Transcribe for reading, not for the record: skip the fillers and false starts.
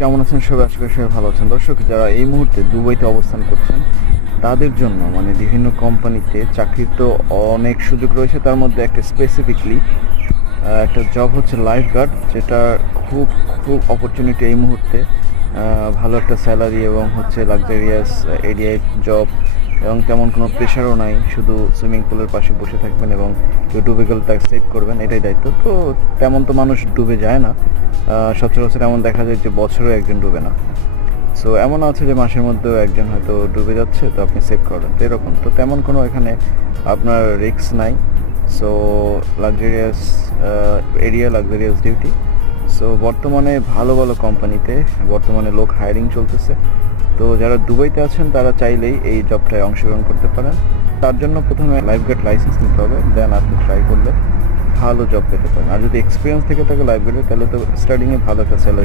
কেমন আছেন সবাই? আশা করি সবাই ভালো আছেন। দর্শক, যারা এই মুহূর্তে দুবাইতে অবস্থান করছেন তাদের জন্য মানে বিভিন্ন কোম্পানিতে চাকরির তো অনেক সুযোগ রয়েছে। তার মধ্যে একটা স্পেসিফিকলি একটা জব হচ্ছে লাইফ গার্ড, যেটা খুব খুব অপরচুনিটি এই মুহূর্তে। ভালো একটা স্যালারি এবং হচ্ছে লাক্সারিয়াস এরিয়ায় জব, এবং তেমন কোনো প্রেশারও নাই। শুধু সুইমিং পুলের পাশে বসে থাকবেন এবং কেউ ডুবে গেলে তাকে সেভ করবেন, এটাই দায়িত্ব। তো তেমন তো মানুষ ডুবে যায় না, সচরাচর এমন দেখা যায় যে বছরে একজন ডুবে না। সো এমন আছে যে মাসের মধ্যেও একজন হয়তো ডুবে যাচ্ছে, তো আপনি সেভ করলেন, তো এরকম। তো তেমন কোনো এখানে আপনার রিস্ক নাই। So luxurious area, luxurious duty. So বর্তমানে ভালো ভালো কোম্পানিতে বর্তমানে লোক হায়ারিং চলতেছে। তো যারা দুবাইতে আছেন তারা চাইলেই এই জবটায় অংশগ্রহণ করতে পারেন। তার জন্য প্রথমে লাইফগার্ড লাইসেন্স নিতে হবে, দেন আপনি ট্রাই করলে ভালো জব পেতে পারেন। আর যদি এক্সপিরিয়েন্স থেকে থাকে লাইফগার্ডের, তাহলে তো স্টার্টিংয়ে ভালো একটা স্যালারি